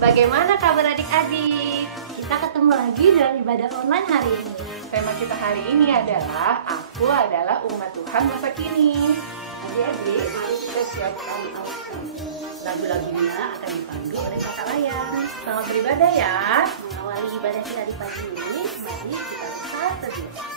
Bagaimana kabar adik-adik? Kita ketemu lagi dalam ibadah online hari ini. Tema kita hari ini adalah Aku adalah umat Tuhan masa kini. Adik-adik, mari kita siapkan lagu-lagunya akan dipandu oleh kakak Layan. Selamat beribadah ya. Mengawali ibadah kita di pagi ini, mari kita bersatu teduh.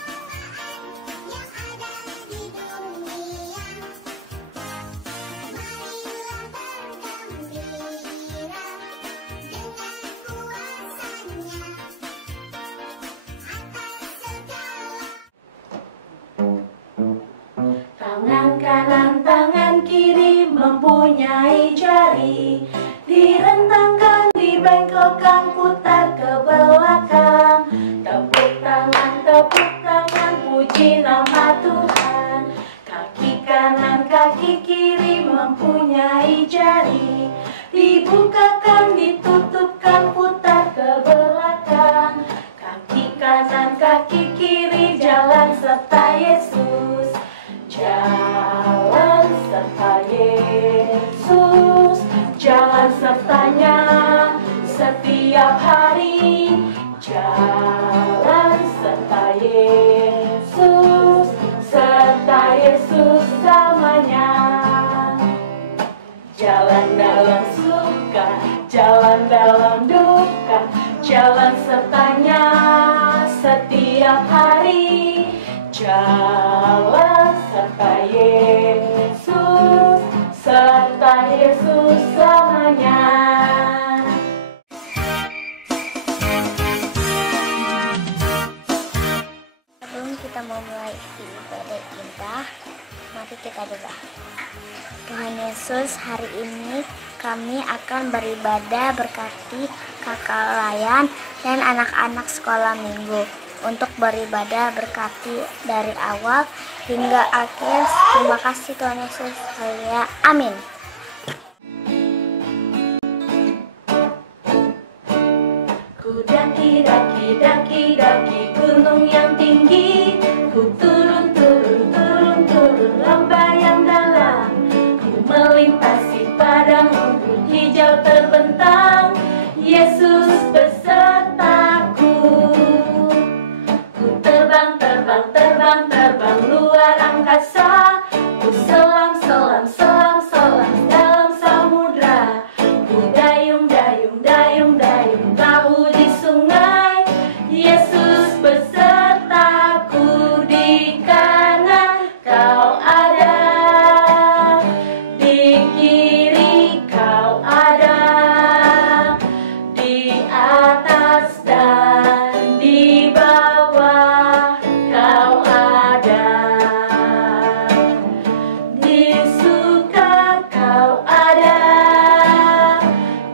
Tangan kanan, tangan kiri mempunyai jari, direntangkan, dibengkokkan, putar ke belakang. Tepuk tangan, puji nama Tuhan. Kaki kanan, kaki kiri mempunyai jari, dibukakan, ditutupkan, putar ke belakang. Kaki kanan, kaki kiri, jalan serta Yesus. Jalan serta Yesus, jalan sertanya setiap hari. Jalan serta Yesus selamanya. Jalan dalam suka, jalan dalam duka, jalan sertanya setiap hari. Jalan serta Yesus selamanya. Sebelum kita memulai ibadah indah, mari kita doa. Tuhan Yesus, hari ini kami akan beribadah berkati kakak Layan dan anak-anak sekolah minggu. Untuk beribadah berkati dari awal hingga akhir. Terima kasih Tuhan Yesus. Haleluya. Amin. Ku daki gunung yang tinggi. Ku turun lembah yang dalam. Ku melintasi padang rumput hijau terbentang. Yesus besertaku. Ku terbang luar angkasa. Ku selam dalam samudra. Ku dayung perahu di sungai. Yesus besertaku. Di kanan kau ada, di kiri kau ada, di atas dan di bawah kau ada. Di suka kau ada,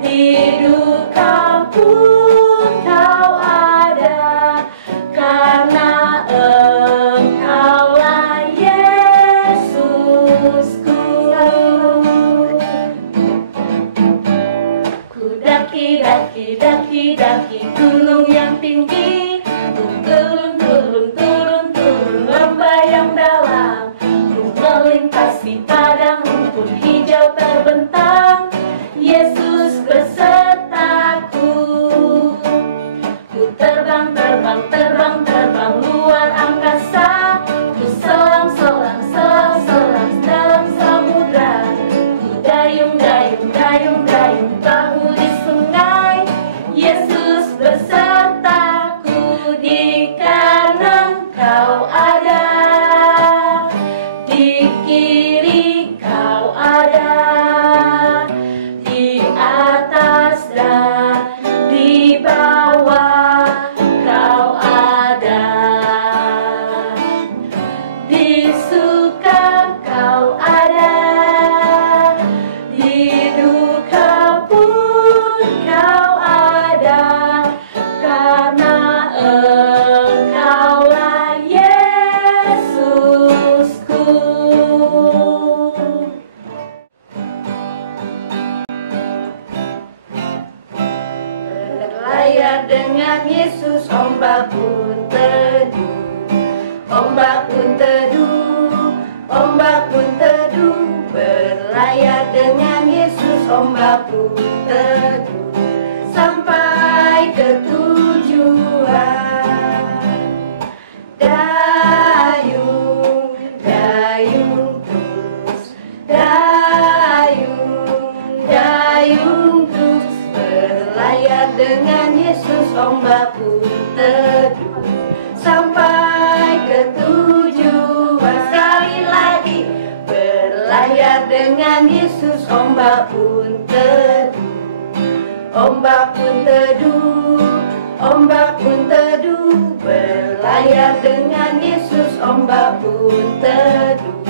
di duka pun kau ada, karena Engkaulah Yesusku. Ku daki gunung yang tinggi. Ku turun lembah yang dalam. Ku melintasi padang rumput hijau terbentang. Yesus besertaku. Ku terbang luar angkasa. Ku selam dalam samudra. Ku dayung perahu di sungai. Yesus besertaku. Di kanan kau ada, di kiri kau ada, di atas dan di bawah kau ada. Di suka kau ada, di duka pun kau ada, karena Engkaulah Yesusku. Berlayar dengan Yesus, ombak pun teduh, ombak pun teduh, ombak pun teduh. Berlayar dengan Yesus, ombak pun teduh. sampai ke tujuan. Dayung, dayung terus, dayung terus berlayar dengan Yesus, ombak pun teduh sampai ke tujuan. Sekali lagi, berlayar dengan Yesus, ombak pun teduh, ombak pun teduh, ombak pun teduh. Berlayar dengan Yesus, ombak pun teduh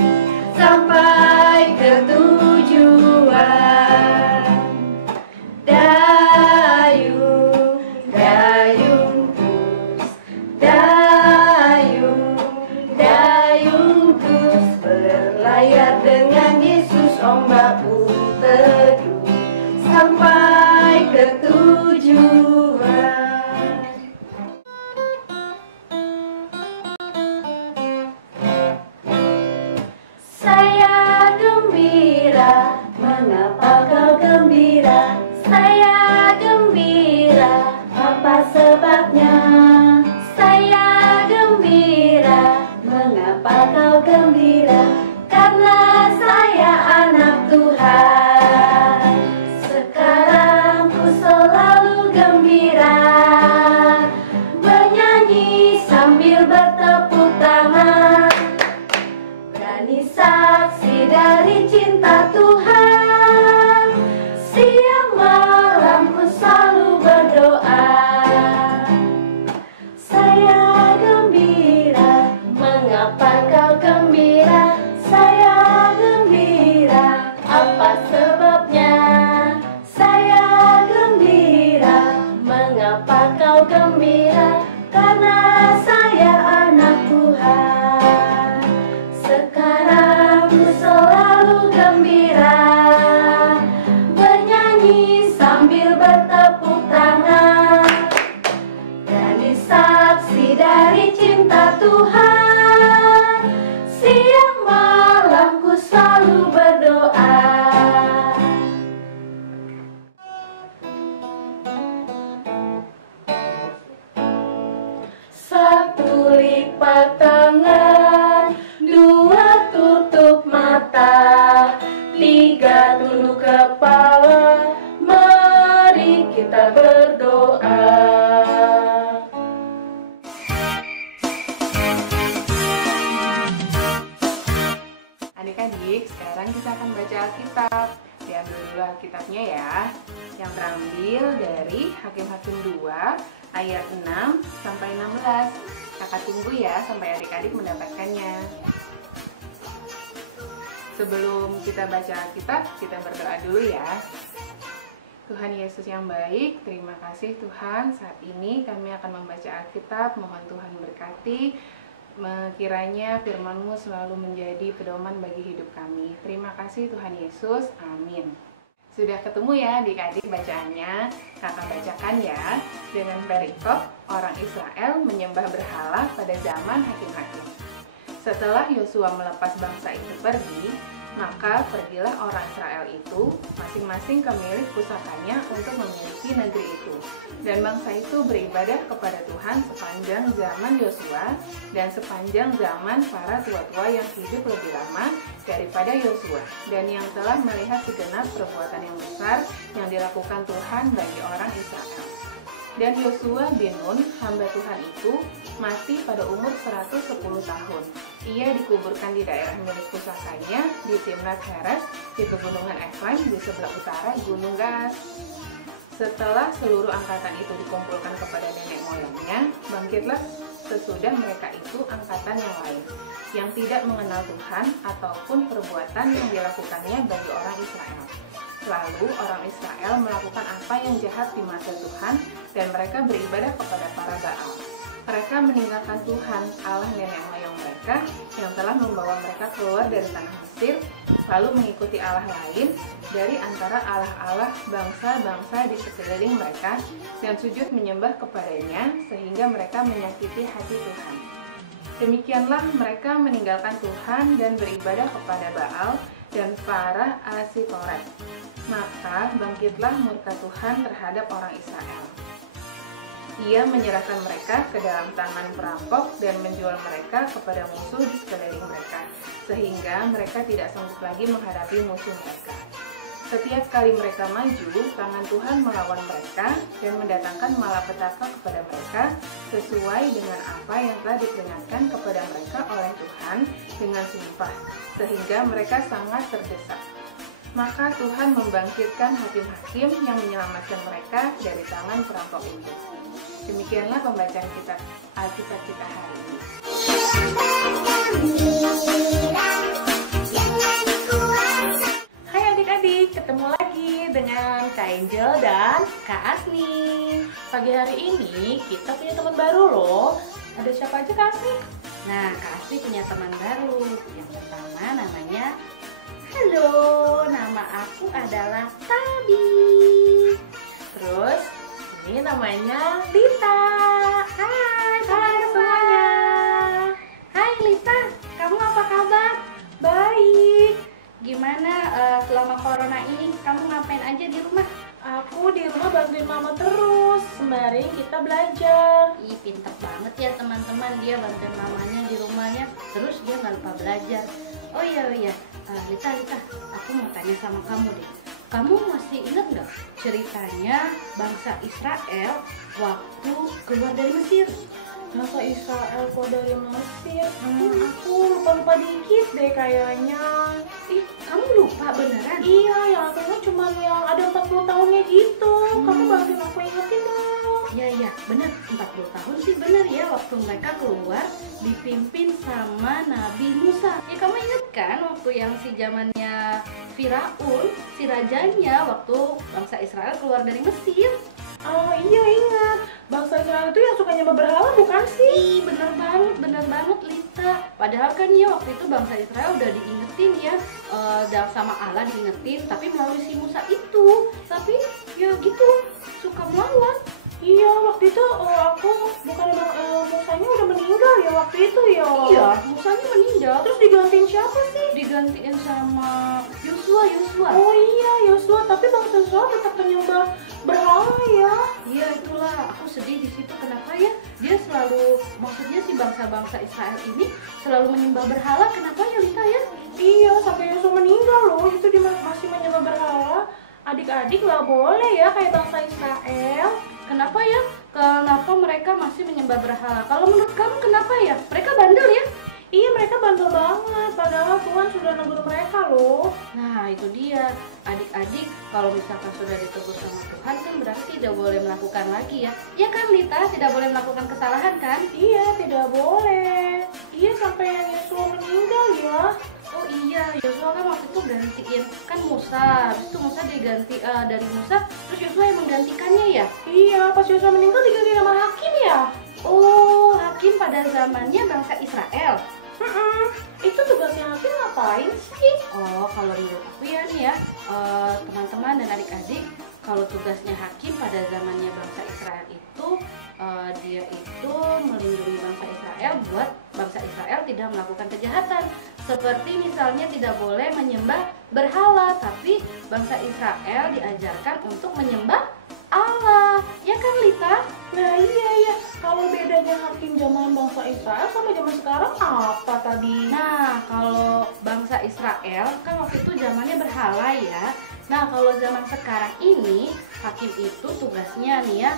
sampai ke tujuan. Dayung, dayung terus, dayung terus berlayar dengan Yesus, ombak pun teduh sampai ke tujuan. Saya gembira, mengapa kau gembira? Saya gembira, apa sebabnya? Saya gembira, mengapa kau gembira? Karena saya anak Tuhan. Sekarang ku selalu gembira, bernyanyi sambil bertepuk tangan, berani saksi dari cinta Tuhan. Siang malam ku selalu berdoa. Saya gembira, mengapa kau gembira? Saya gembira, apa sebabnya? Saya gembira, mengapa kau gembira? Karena saya anak Tuhan. Sekarang ku selalu gembira, bernyanyi sambil bertepuk tangan, berani saksi dari cinta Tuhan. Siang malam ku selalu berdoa. Satu lipat tangan, dua tutup mata, tiga tunduk kepala, mari kita berdoa. Adik-adik, sekarang kita akan baca Alkitab. Diambil dulu Alkitabnya ya. Yang terambil dari Hakim-Hakim 2 ayat 6 sampai 16. Kakak tunggu ya sampai adik-adik mendapatkannya. Sebelum kita baca Alkitab, kita berdoa dulu ya. Tuhan Yesus yang baik, terima kasih Tuhan. Saat ini kami akan membaca Alkitab. Mohon Tuhan berkati. Kiranya firman-Mu selalu menjadi pedoman bagi hidup kami. Terima kasih Tuhan Yesus. Amin. Sudah ketemu ya adik-adik bacaannya. Kakak bacakan ya. Dengan perikop, orang Israel menyembah berhala pada zaman Hakim-Hakim. Setelah Yosua melepas bangsa itu pergi, maka pergilah orang Israel itu masing-masing ke milik pusakanya untuk memiliki negeri itu. Dan bangsa itu beribadah kepada Tuhan sepanjang zaman Yosua dan sepanjang zaman para tua-tua yang hidup lebih lama daripada Yosua, dan yang telah melihat segenap perbuatan yang besar yang dilakukan Tuhan bagi orang Israel. Dan Yosua bin Nun, hamba Tuhan itu, mati pada umur 110 tahun. Ia dikuburkan di daerah milik pusakanya di Timnat Heres di pegunungan Efraim di sebelah utara Gunung Gaas. Setelah seluruh angkatan itu dikumpulkan kepada nenek moyangnya, bangkitlah sesudah mereka itu angkatan yang lain, yang tidak mengenal Tuhan ataupun perbuatan yang dilakukannya bagi orang Israel. Lalu orang Israel melakukan apa yang jahat di mata Tuhan, dan mereka beribadah kepada para Baal. Mereka meninggalkan Tuhan, Allah nenek moyang mereka, yang telah membawa mereka keluar dari tanah Mesir, lalu mengikuti Allah lain dari antara Allah-Allah bangsa-bangsa di sekeliling mereka, dan sujud menyembah kepadanya, sehingga mereka menyakiti hati Tuhan. Demikianlah mereka meninggalkan Tuhan dan beribadah kepada Baal dan para Asitoret. Maka bangkitlah murka Tuhan terhadap orang Israel. Ia menyerahkan mereka ke dalam tangan perampok dan menjual mereka kepada musuh di sekeliling mereka, sehingga mereka tidak sanggup lagi menghadapi musuh mereka. Setiap kali mereka maju, tangan Tuhan melawan mereka dan mendatangkan malapetaka kepada mereka sesuai dengan apa yang telah diperingatkan kepada mereka oleh Tuhan dengan sumpah, sehingga mereka sangat terdesak. Maka Tuhan membangkitkan hakim-hakim yang menyelamatkan mereka dari tangan perampok itu. Demikianlah pembacaan kitab Alkitab kita hari ini. Hai adik-adik, ketemu lagi dengan Kak Angel dan Kak Asni. Pagi hari ini kita punya teman baru loh. Ada siapa aja Kak Asni? Nah, Kak Asli punya teman baru. Yang pertama namanya, halo, nama aku adalah Tabi. Terus ini namanya Lita. Hai semuanya. Hai Lita, kamu apa kabar? Baik. Gimana selama corona ini kamu ngapain aja di rumah? Aku di rumah bantuin mama terus, sembari kita belajar. Ih, pintar banget ya teman-teman, dia bantuin mamanya di rumahnya, terus dia nggak lupa belajar. Oh iya, Lita, aku mau tanya sama kamu deh. Kamu masih ingat nggak ceritanya bangsa Israel waktu keluar dari Mesir? Bangsa Israel kok dari Mesir? Aku lupa dikit deh kayaknya. Ih, kamu lupa beneran? Iya, yang aku ingat cuma yang ada 40 tahunnya gitu. Kamu bantuin aku ingetin dong. Iya, bener, 40 tahun sih bener ya waktu mereka keluar dipimpin sama Nabi Musa. Ya kamu ingat kan waktu yang si zamannya Firaun, si rajanya waktu bangsa Israel keluar dari Mesir? Oh iya ingat. Bangsa Israel itu yang suka nyembah berhala bukan sih? Ih, bener banget Lita. Padahal kan ya waktu itu bangsa Israel udah diingetin ya, dan sama Allah diingetin, tapi melalui si Musa itu. Tapi ya gitu, suka melawan. Iya, waktu itu aku bukannya Musanya udah meninggal ya waktu itu ya? Iya, Musanya meninggal. Terus digantiin siapa sih? Digantiin sama Yosua. Oh iya, Yosua. Tapi bangsa Israel tetap menyembah berhala ya? Iya, itulah aku sedih di situ. Kenapa ya? Dia selalu, maksudnya si bangsa-bangsa Israel ini selalu menyembah berhala. Kenapa ya Lita ya? Iya, sampai Yosua meninggal loh. Itu dia masih menyembah berhala. Adik-adik nggak boleh ya kayak bangsa Israel. Kenapa ya? Kenapa mereka masih menyembah berhala? Kalau menurut kamu kenapa ya? Mereka bandel ya? Iya, mereka bandel banget. Padahal Tuhan sudah negur mereka loh. Nah, itu dia. Adik-adik, kalau misalkan sudah ditegur sama Tuhan kan berarti tidak boleh melakukan lagi ya. Iya kan Lita? Tidak boleh melakukan kesalahan kan? Iya, tidak boleh. Iya, sampai yang Yosua meninggal ya. Oh iya, Yosua kan waktu itu gantiin kan Musa. Habis itu Musa diganti dari Musa, terus Yosua yang menggantikannya ya? Iya, pas Yosua meninggal diganti nama hakim ya. Oh, hakim pada zamannya bangsa Israel. Itu tugasnya hakim ngapain sih? Oh, kalau menurut aku ya nih ya, teman-teman dan adik-adik, kalau tugasnya hakim pada zamannya bangsa Israel itu, dia itu melindungi bangsa Israel buat bangsa Israel tidak melakukan kejahatan. Seperti misalnya tidak boleh menyembah berhala, tapi bangsa Israel diajarkan untuk menyembah Allah. Ya kan Lita? Nah iya ya, kalau bedanya hakim zaman bangsa Israel sama zaman sekarang apa tadi? Nah, kalau bangsa Israel kan waktu itu zamannya berhala ya. Nah, kalau zaman sekarang ini hakim itu tugasnya nih ya,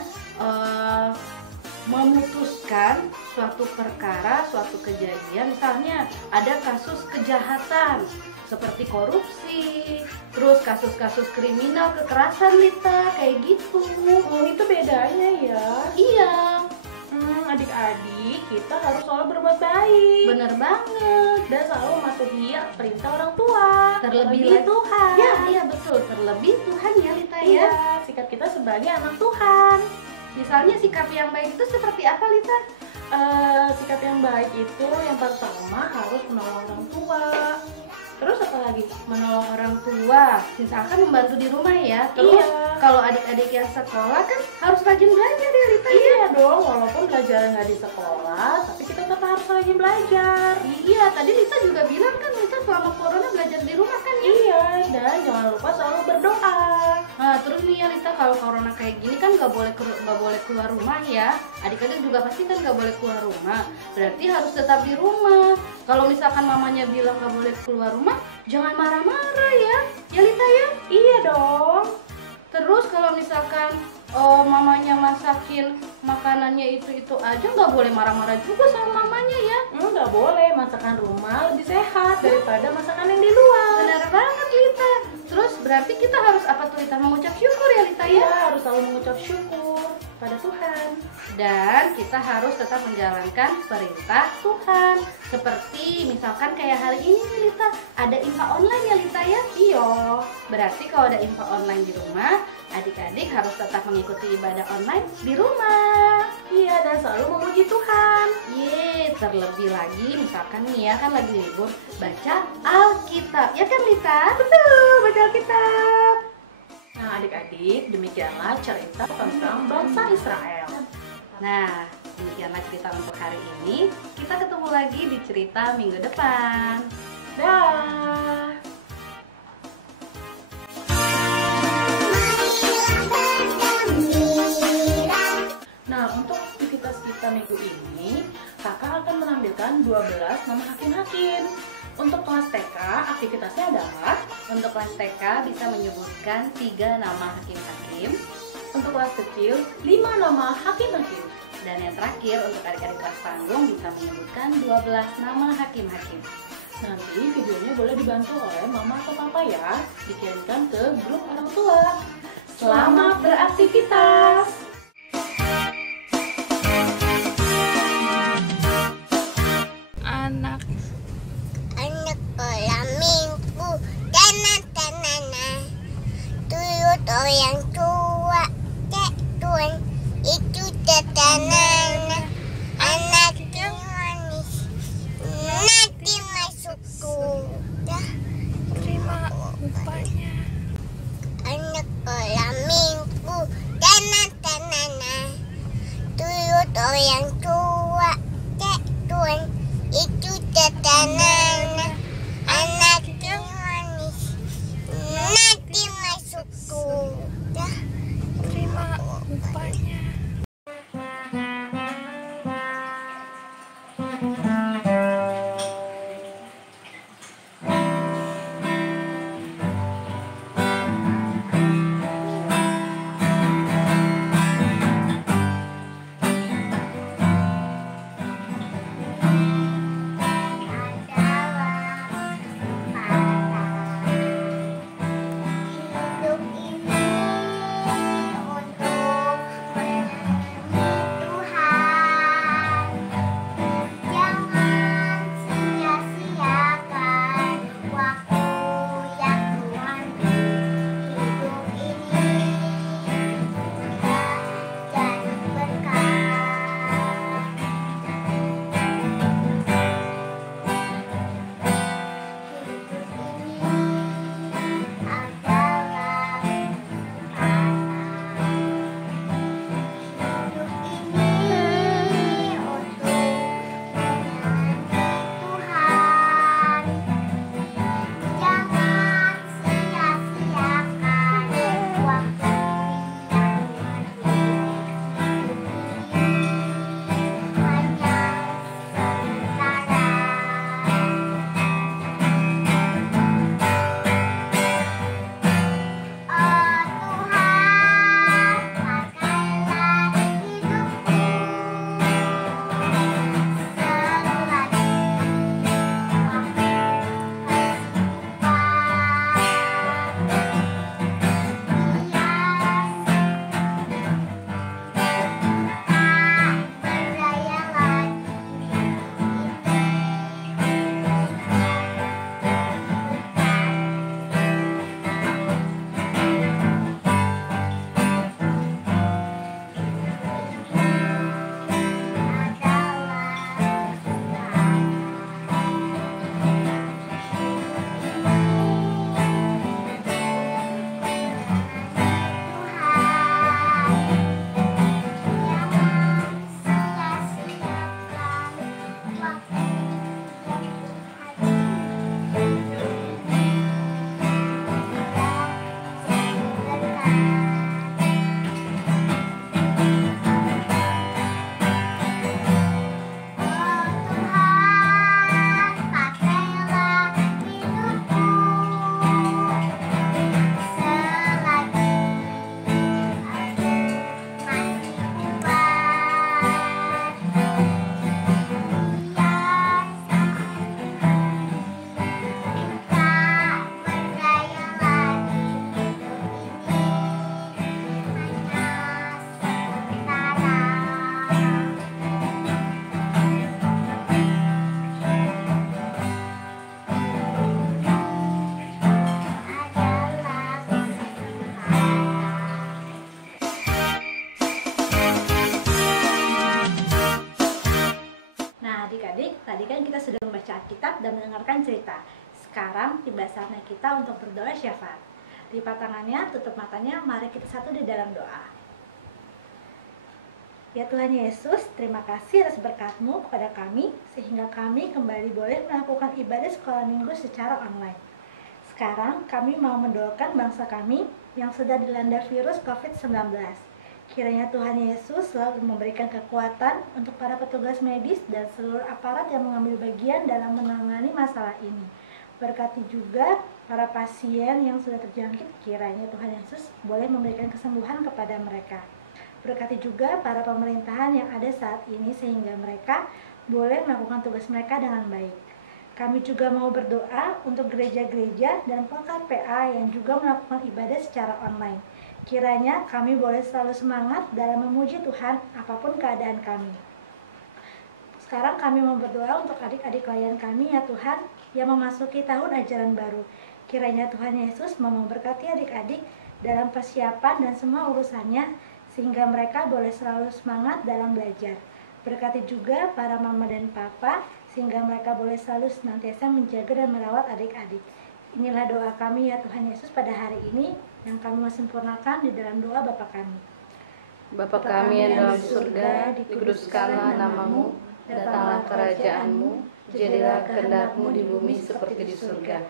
memutuskan suatu perkara, suatu kejadian. Misalnya ada kasus kejahatan seperti korupsi, terus kasus-kasus kriminal, kekerasan Lita, kayak gitu. Oh, itu bedanya ya. Iya, Adik-adik, kita harus selalu berbuat baik bener banget. dan selalu mematuhi perintah orang tua. Terlebih Tuhan. Iya betul, terlebih Tuhan ya Lita ya. Iya, sikap kita sebagai anak Tuhan. Misalnya sikap yang baik itu seperti apa Lita? Sikap yang baik itu yang pertama harus menolong orang tua. Terus apa lagi? Menolong orang tua, misalkan membantu di rumah ya. Terus Iya. kalau adik-adik yang sekolah kan harus rajin belajar ya Lita ya. Iya dong, walaupun belajar nggak di sekolah, tapi kita tetap harus rajin belajar. Iya, tadi Lita juga bilang kan Lita selama corona belajar di rumah kan ya? Iya, dan jangan lupa selalu berdoa. Nah, terus nih ya Lita, kalau corona kayak gini kan nggak boleh keluar rumah ya. Adik-adik juga pasti kan nggak boleh keluar rumah. Berarti harus tetap di rumah. Kalau misalkan mamanya bilang nggak boleh keluar rumah, jangan marah-marah ya. Ya Lita ya? Iya dong. Terus kalau misalkan mamanya masakin makanannya itu aja, nggak boleh marah-marah juga sama mamanya ya. Nggak boleh, masakan rumah lebih sehat daripada masakan yang di luar. Benar banget Lita. Terus berarti kita harus apa tuh Lita? Mengucap syukur ya Lita ya? Iya, harus selalu mengucap syukur pada Tuhan. Dan kita harus tetap menjalankan perintah Tuhan. Seperti misalkan kayak hari ini nih Lita, ada info online ya Lita ya? Iya. Berarti kalau ada info online di rumah, adik-adik harus tetap mengikuti ibadah online di rumah. Iya, dan selalu memuji Tuhan. Terlebih lagi misalkan nih ya, kan lagi libur, baca Alkitab. Ya kan Lita? Betul, baca Alkitab. Nah, adik-adik, demikianlah cerita tentang bangsa Israel. Nah, demikianlah cerita untuk hari ini. Kita ketemu lagi di cerita minggu depan. Dah. Nah, untuk aktivitas kita minggu ini, kakak akan menampilkan 12 nama hakim-hakim. Untuk kelas TK, aktivitasnya adalah Untuk kelas TK bisa menyebutkan 3 nama hakim-hakim. untuk kelas kecil 5 nama hakim-hakim. Dan yang terakhir untuk adik-adik kelas panggung bisa menyebutkan 12 nama hakim-hakim. Nanti videonya boleh dibantu oleh mama atau papa ya, dikirimkan ke grup orang tua. Selamat beraktivitas! Anak sekolah minggu tanah tuyul yang tua cek tuan itu tetanana anak yang manis nanti masuk kuda terima upahnya. Anak sekolah minggu tanah tuyul yang tua cek tuan itu tetanana anak yang manis nanti masuk kuda terima upahnya. Hidup ini untuk Tadi kan kita sudah membaca Alkitab dan mendengarkan cerita. Sekarang tiba saatnya kita untuk berdoa syafaat. Lipat tangannya, tutup matanya, mari kita satu di dalam doa. Ya Tuhan Yesus, terima kasih atas berkat-Mu kepada kami, sehingga kami kembali boleh melakukan ibadah sekolah minggu secara online. Sekarang kami mau mendoakan bangsa kami yang sudah dilanda virus COVID-19. Kiranya Tuhan Yesus selalu memberikan kekuatan untuk para petugas medis dan seluruh aparat yang mengambil bagian dalam menangani masalah ini. Berkati juga para pasien yang sudah terjangkit, kiranya Tuhan Yesus boleh memberikan kesembuhan kepada mereka. Berkati juga para pemerintahan yang ada saat ini sehingga mereka boleh melakukan tugas mereka dengan baik. Kami juga mau berdoa untuk gereja-gereja dan pelengkap PA yang juga melakukan ibadah secara online. Kiranya kami boleh selalu semangat dalam memuji Tuhan apapun keadaan kami. Sekarang kami mau berdoa untuk adik-adik klien kami ya Tuhan yang memasuki tahun ajaran baru. Kiranya Tuhan Yesus mau memberkati adik-adik dalam persiapan dan semua urusannya, sehingga mereka boleh selalu semangat dalam belajar. Berkati juga para mama dan papa, sehingga mereka boleh selalu senantiasa menjaga dan merawat adik-adik. Inilah doa kami ya Tuhan Yesus pada hari ini, yang kami mau sempurnakan di dalam doa Bapa kami. Bapa kami yang dalam surga, dikuduskanlah nama-Mu, datanglah kerajaan-Mu, jadilah kehendak-Mu di bumi seperti di surga.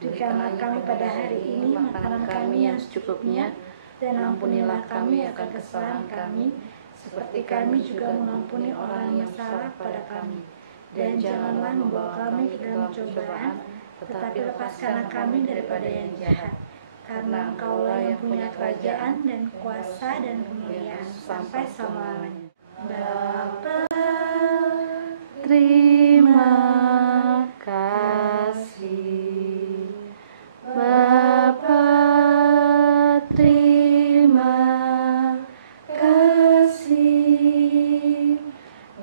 Berikanlah kami pada hari ini makanan kami yang secukupnya, dan ampunilah kami akan kesalahan kami, seperti kami juga mengampuni orang yang salah pada kami. Dan janganlah membawa kami ke dalam cobaan, tetapi lepaskanlah kami daripada yang jahat. Karena Engkaulah yang punya kerajaan dan kuasa dan kemuliaan sampai selama-lamanya. Bapa, Terima kasih. Bapa, terima kasih.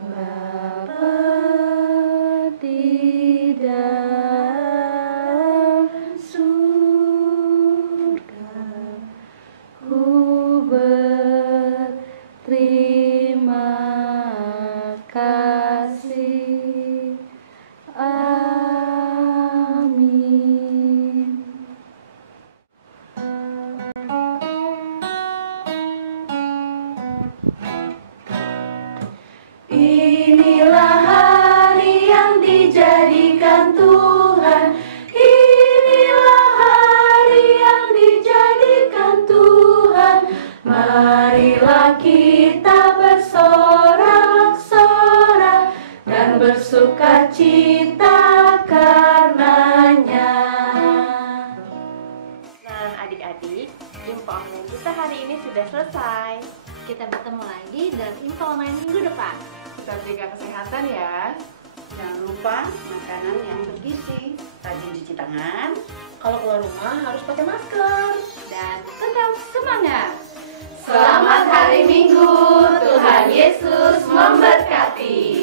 Bapa di dalam surga, ku berterima kasih. Amin. Inilah hari yang dijadikan Tuhan. Inilah hari yang dijadikan Tuhan. Marilah kita bersorak-sorak dan bersukacita karenanya. Nah adik-adik, info online kita hari ini sudah selesai. Kita bertemu lagi dalam info online minggu depan. Tetap jaga kesehatan ya. Jangan lupa makanan yang bergizi, rajin cuci tangan, kalau keluar rumah harus pakai masker, dan tetap semangat. Selamat hari Minggu, Tuhan Yesus memberkati.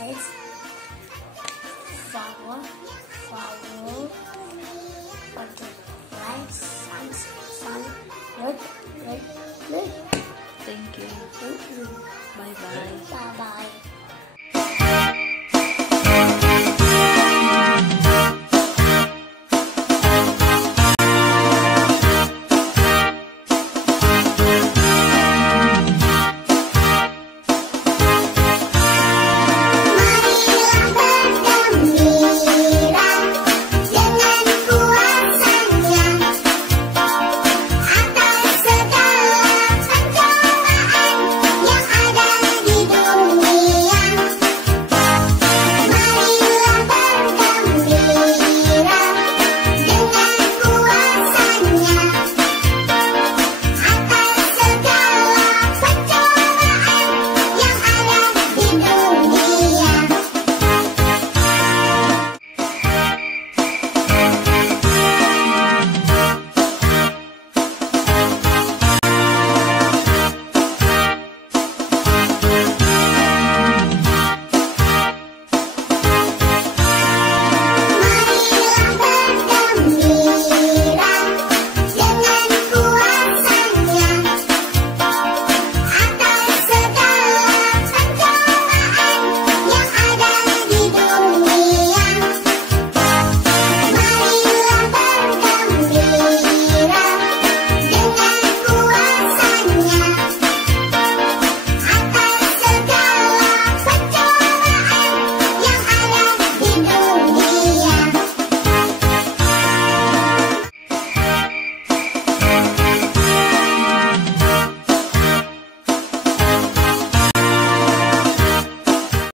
Let's follow butterfly, sun, look. Thank you. Bye-bye. Bye-bye.